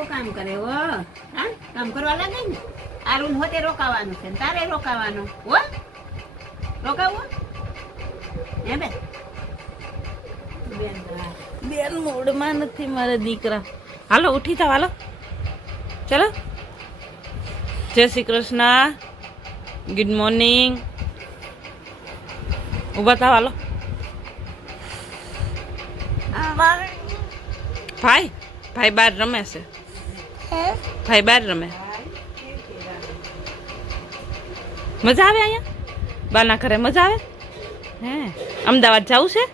બહુ કામ કરે હો. હા કામ કરવા લાગે ને. આરુન હોતે રોકાવાનું છે તારે રોકાવાનું હો. રોકાવું હે બેન? બેન મૂડમાં નથી મારા દીકરા. હાલો ઉઠી થાવ હાલો. ચલો. જય શ્રી કૃષ્ણ. Good morning. ઊભા થાવ હાલો. ભાઈ ભાઈ બહાર રમે છે. ભાઈ બહાર રમે. મજા આવે અહીંયા બાના ઘરે? મજા આવે હે? અમદાવાદ જવું છે?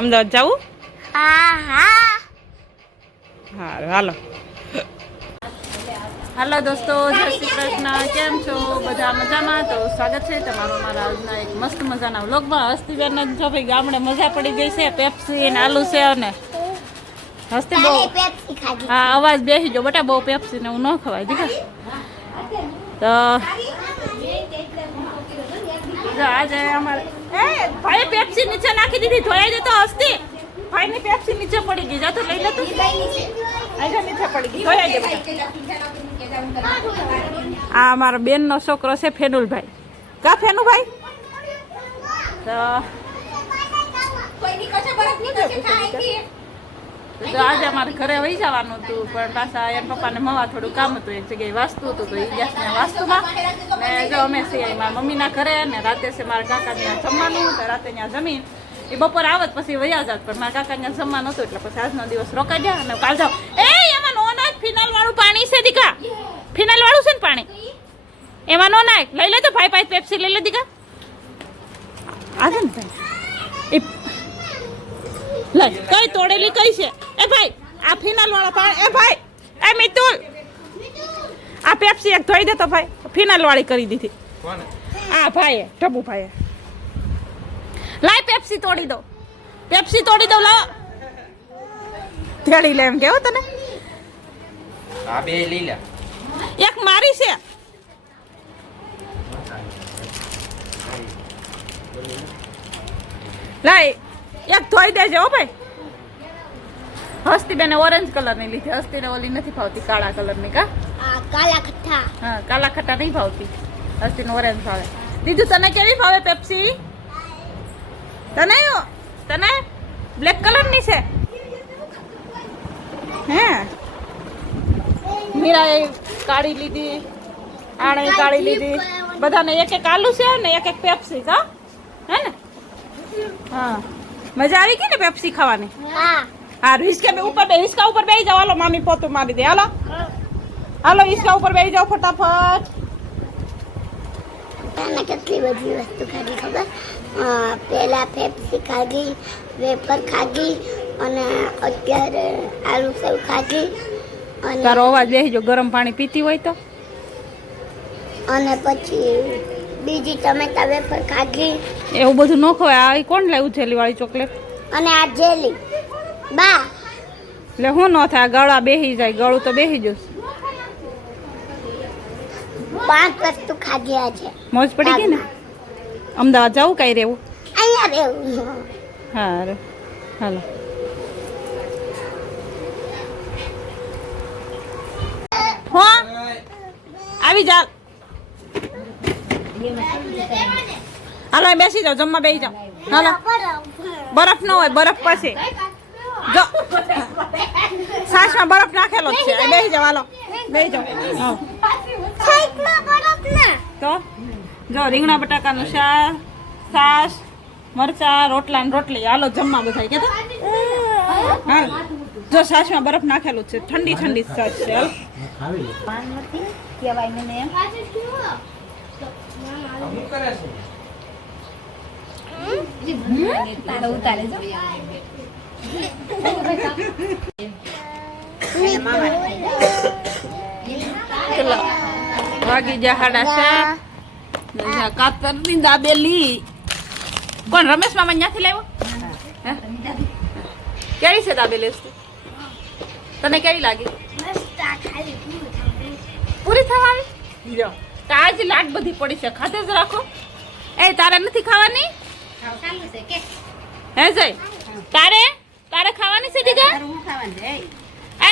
અમદાવાદ જવું? હારું હાલો. હાલો દોસ્તો, જય શ્રી કૃષ્ણ. કેમ છો બધા? મજામાં? તો સ્વાગત છે તમારું મારા આજના એક મસ્ત મજાના વ્લોગમાં. હસ્તીબેન જો ભાઈ ગામડે મજા પડી ગઈ છે. પેપ્સી ને આલુ છે અને હસ્તી બહુ. હા અવાજ બેસી જો બેટા, બહુ પેપ્સી ને હું ન ખવાય દીકરા. તો આજે અમારે ભાઈ પેપ્સી નીચે નાખી દીધી. ધોઈ જતો હસ્તી ભાઈ ની પેપ્સી નીચે પડી ગઈ. જાતો લઈ લેતો. આગળ નીચે પડી ગઈ. ધોઈ દે. આ મારા બેન નો છોકરો છે ફેનુલભાઈ. કા ફેનુભાઈ? તો આજે અમારે ઘરે વહી જવાનું હતું, પણ પાછા એમ પપ્પાને મવા થોડું કામ હતું, એક જગ્યાએ વાસ્તુ હતું, તો એ ગયા ને વાસ્તુમાં. ને જો અમે છીએ મારા મમ્મીના ઘરે, ને રાતે છે મારા કાકા ત્યાં જમવાનું. તો રાતે ત્યાં જમીન એ બપોર આવત પછી વયા જાત, પણ મારા કાકા ત્યાં જમવાનું હતું એટલે પછી આજનો દિવસ રોકાઈ ગયા. અને કાલ જાઓ એમાં નો નાખ, ફિનાલ વાળું પાણી છે દીકા. ફિનાલ વાળું છે ને પાણી, એમાં નો નાખ. લઈ લે તો ભાઈ ભાઈ પેપ્સી લઈ લે દીકા. આજે ને ભાઈ લઈ કઈ તોડેલી કઈ છે? એ ભાઈ આ ફિનાલ વાળા પાણી. એ ભાઈ એ મિતુલ આ પેપ્સી એક ધોઈ દે તો ભાઈ. ફિનાલ વાળી કરી દીધી આ ભાઈએ, ટબુ ભાઈએ. લાય પેપ્સી તોડી દો. પેપ્સી તોડી દો. લાવ થેડી લે એમ કેવો તને. આ બે લઈ લે. એક મારી છે. લાય એક ધોઈ દેજે હો ભાઈ. હસ્તી બેને ઓરેન્જ કલર ની લીધી. હસ્તી ને ઓલી નથી ભાવતી કાળા કલર ની. કા કાલા ખટ્ટા? હા કાલા ખટ્ટા નહીં ભાવતી. હસ્તી ને ઓરેન્જ ભાવે. દીધું તને કેવી ભાવે પેપ્સી? તને તને બ્લેક કલર ની છે હે? મીરાએ કાળી લીધી, આણે કાળી લીધી. બધાને એક એક આલુ છે ને એક એક પેપ્સી. કા હે ને? હા મજા આવી ગઈ ને પેપ્સી ખાવાની? હા. હા હિસકા ઉપર બે, હિસકા ઉપર બેસી જાઓ. હાલો મામી પોતું મારી દે. હાલો હાલો હિસકા ઉપર બેસી જાઓ ફટાફટ. મેં કેટલી બધી વસ્તુ ખાધી ખબર? પહેલા પેપ્સી ખાધી, વેફર ખાધી, અને અત્યારે આલુ સેવ ખાધી. અને તારો અવાજ બેસી જો. ગરમ પાણી પીતી હોય તો. અને પછી બીજી ટમેટા વેફર ખાધી. એવું બધું ન ખવાય. આ કોણ લાવ્યું જેલી વાળી ચોકલેટ? અને આ જેલી બા. એટલે હું ન થાય, ગળા બેસી જાય. ગળું તો બેસી જશે. 5 વસ્તુ ખાધી આજે. મોજ પડી ગઈ ને? અમદાવાદ જવું કઈ રહેવું? અહીંયા રહેવું. હા હાલો. હો આવી જા. હાલો બેસી જાઓ, જમવા બેસી જાઓ. હાલો બરફ ન હોય, બરફ પછી જો છાશમાં બરફ નાખેલો જ છે. બેસી જાઓ. હાલો બેસી જાઓ. તો જો રીંગણા બટાકાનું શાક, છાશ, મરચા, રોટલા ને રોટલી. હાલો જમવા બધા કે હા. જો છાશમાં બરફ નાખેલું છે. ઠંડી ઠંડી છાશ છે. વાગી જા 7:30. કાતર ની દાબેલી. કોણ? રમેશ મામા ત્યાંથી લાવ્યો? કેવી છે દાબેલી? તને કેવી લાગી? પૂરી થવા આવી? જો આજ લાટ બધી પડી છે. ખાતે જ રાખો. એ તારે નથી ખાવાની? હે જય તારે તારે ખાવાની છે દીકરા? હું ખાવાનું છે.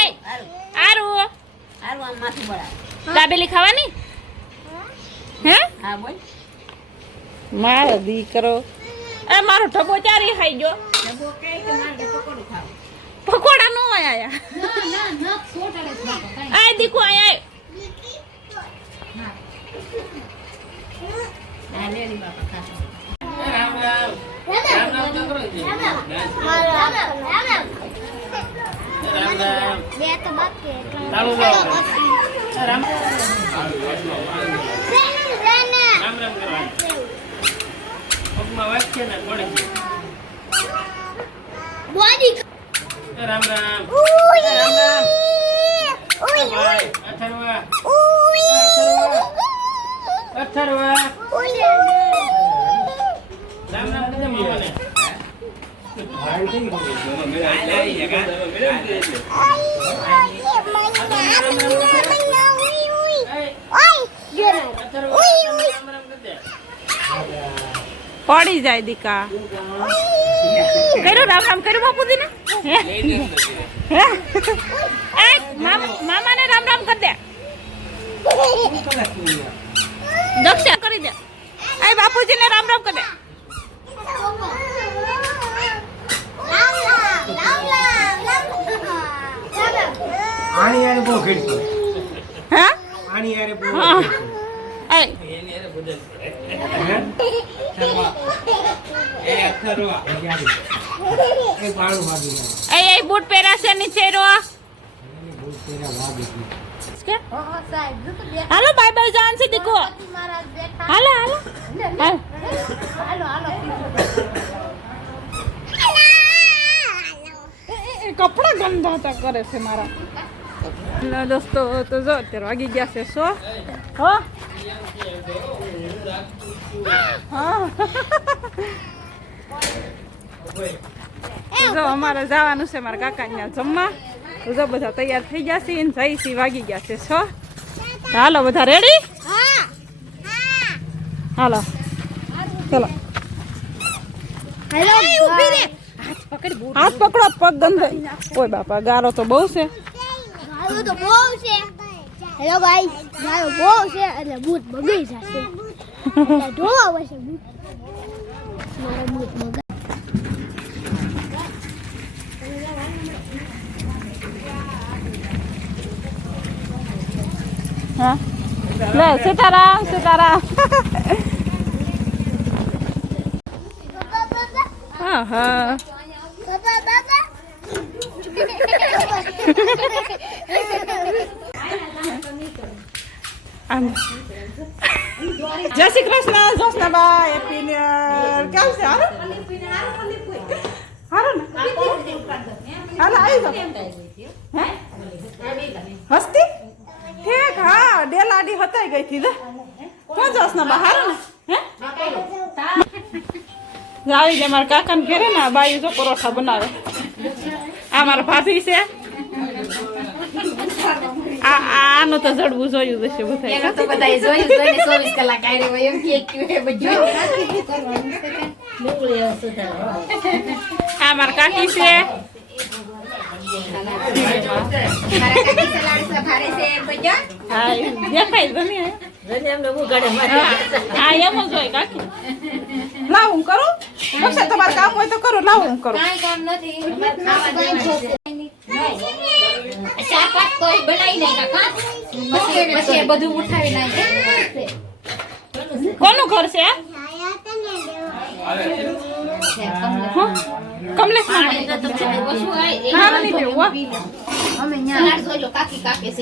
એ હારું આરું હારું આમ માથું બળાવે દાબેલી ખાવાની હે હા બોલ મારો દીકરો એ મારો ઠગો ચારી ખાઈ ગયો ડબ્બો કે મારે પકોડું ખાવ પકોડા નો આયા આય દીકુ આય હા લેલી બાપા ખાતો બે તો બાકી રામ રામ અથર્વા રામ રામ કીધે મામાને પડી જાય દીકા કર્યું રામ રામ કર્યું બાપુજી ને મામાને રામ રામ કરી દે દક્ષિણ કરી દે એ બાપુજીને રામ રામ કરી દે આની યાર બહુ ખેડતો હા આની યાર બહુ હા એ એ બાળું વાગી જાય એ બૂટ પહેરાશે નીચે રો એની બહુ તેરા વાગી ગઈ હાલો બાય બાય જાન છે દીકો હાલો હાલો કપડા ગંદા હતા કરે છે મારા હેલો દોસ્તો તો જો અત્યારે વાગી ગયા છે 100 હો હા જો અમારે જવાનું છે મારા કાકા ત્યાં જમવા જો બધા તૈયાર થઈ ગયા છે ને જઈશી વાગી ગયા છે 100 હાલો બધા રેડી હાલો ચલો હાથ પકડો પગ ગંદે ઓય બાપા ગારો તો બહુ છે ગાયો તો બહુ છે હેલો ગાઈસ ગાયો બહુ છે એટલે બૂટ બગડી જશે એટલે ધોવા આવશે બૂટ મારા બૂટ બગડ હા લે સીતારામ સીતારામ હા હા જય Shri Krishna Joshnabai happy new year કેમ છે હાલો હાલો ને હાલો આવી જાઓ હે હસ્તી ઠીક હા ડેલાડી હતાઈ ગઈ થી કોણ જોશનાબા હાલો ને હે આવી જાય મારા કાકાને ઘેરે ને બાઈ જો પરોઠા બનાવે આ મારા ભાભી છે આનું તો જડવું જોયું હશે બધા તો બધા જોયું જોઈને 24 કલાક આરે હોય એમ કે બધું આ મારા કાકી છે હા દેખાય ગમે હા એમ જ હોય કાકી લાવ હું કરું બસ તમારે કામ હોય તો કરો લાવ હું કરું કાઈ કામ નથી શાક કોઈ બનાવી નહીં કાકા પછી બધું ઉઠાવી નાખે કોનું ઘર છે કમલેશ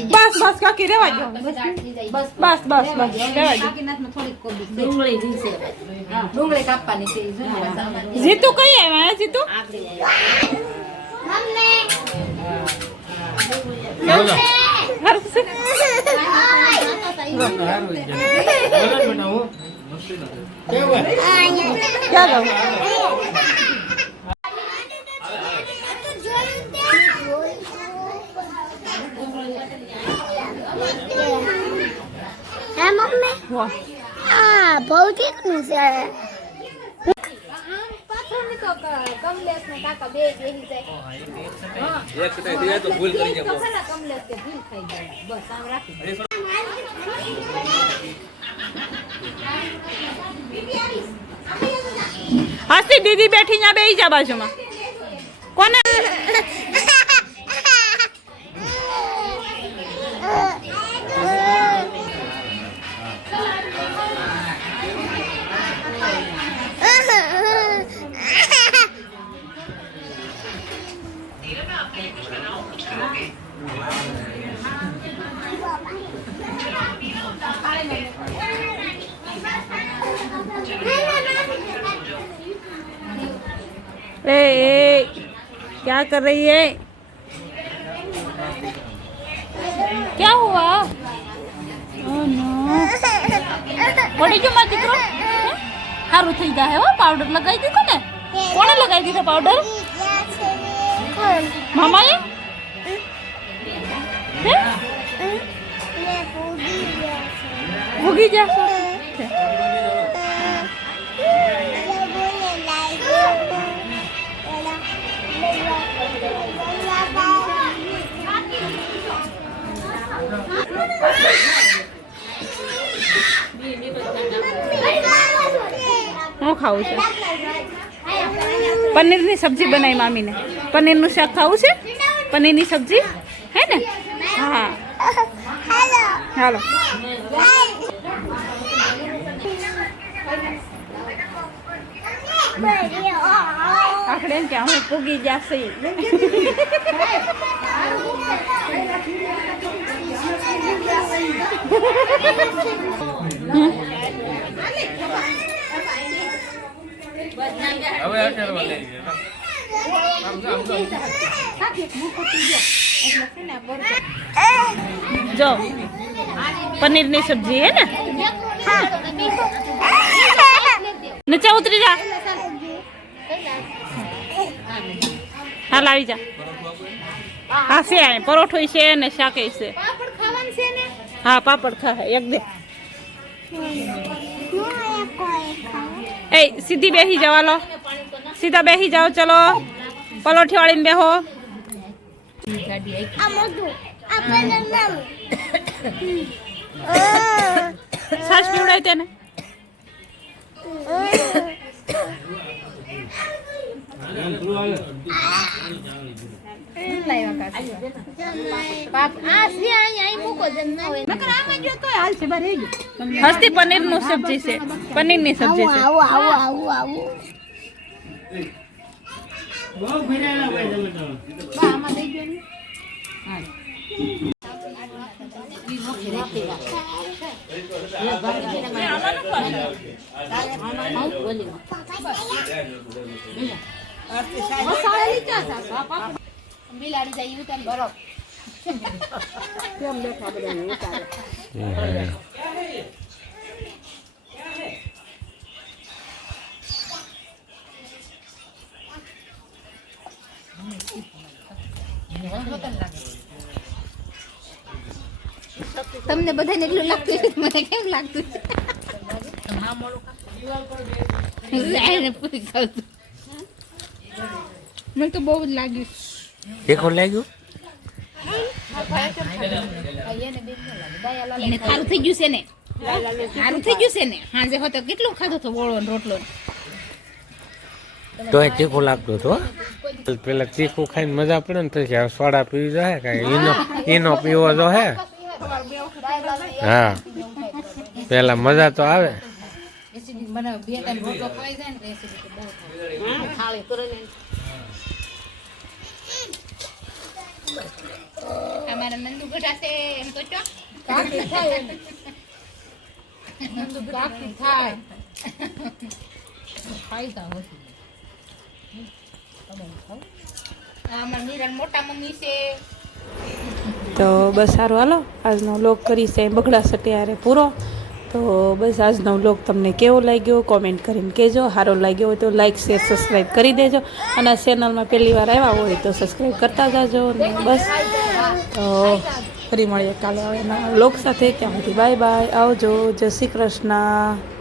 બસ બસ કાકી રેવા દો બસ બસ બસ રેવા દો ડુંગળી કાપવાની છે જીતુ કઈ આવ્યા જીતુ ચાલો હે મમ્મી આ ભૌતિક નું છે કમલેશ ને કાકા બે બેહી જાય એક કટાઈ થઈ જાય તો ભૂલ કરી જાય હાસ્તી દીદી બેઠી ત્યાં બેસી જા બાજુમાં કોને ए, क्या कर रही है क्या हुआ oh, no. વળી જો મારો દીકરો સારું થઈ જાય હો પાવડર લગાવી દીધો ને કોણે લગાવી દીધો પાવડર મામાએ ભૂગી જા હું ખાવું છે પનીરની સબ્જી બનાવી મામીને પનીરનું શાક ખાવું છે પનીરની સબ્જી હે ને હા હાલો આખડે ને ત્યાં હું પૂગી જશે હવે અત્યારે લઈ જો પનીરની સબ્જી હે ને નીચે ઉતરી જા હાલ આવી જા હા છે પરોઠો છે ને શાક છે હા પાપડ ખા એક દે એ સીધી બેસી જાઓ લો સીધા બેસી જાઓ ચલો પલોઠી વાળીને બેહો છાશ પીવડાય તેને હસ્તી પનીર નું સબ્જી છે પનીરની સબ્જી છે બહુ ફેરાયેલા ભાઈ તમે તો બિલાડી જાય ઉતાર બરફ કેમ બેઠા બધા ઉતારે તમને બધાને એટલું લાગતું છે મને કેમ લાગતું છે મને તો બહુ જ લાગ્યું દેખો લાગ્યું એને ખારું થઈ ગયું છે ને ખારું થઈ ગયું છે ને હાજે હોતો કેટલું ખાધો તો વોળો ને રોટલો તો એ તીખું લાગતું હતું પેલા તીખું ખાઈને મજા પડે ને પછી હવે સોડા પીવી જોઈએ કાંઈ ઈનો પીવો જો હે હા પેલા મજા તો આવે અમારા નંદુ ગઢાશે એમ તો ચો કાકી થાય નંદુ કાકી થાય ખાઈતા હોતી અમારા મીરા મોટા મમ્મી છે તો બસ સારું હાલો આજનો વ્લોગ કરી છે બગડા સટિયારે પૂરો તો બસ આજનો વ્લોગ તમને કેવો લાગ્યો કોમેન્ટ કરીને કહેજો સારો લાગ્યો હોય તો લાઈક શેર સબસ્ક્રાઈબ કરી દેજો અને આ ચેનલમાં પહેલી વાર આવ્યા હોય તો સબસ્ક્રાઈબ કરતા જાજો ને બસ તો ફરી મળીએ કાલે હવે વ્લોગ સાથે ત્યાં સુધી બાય બાય આવજો જય શ્રી કૃષ્ણ.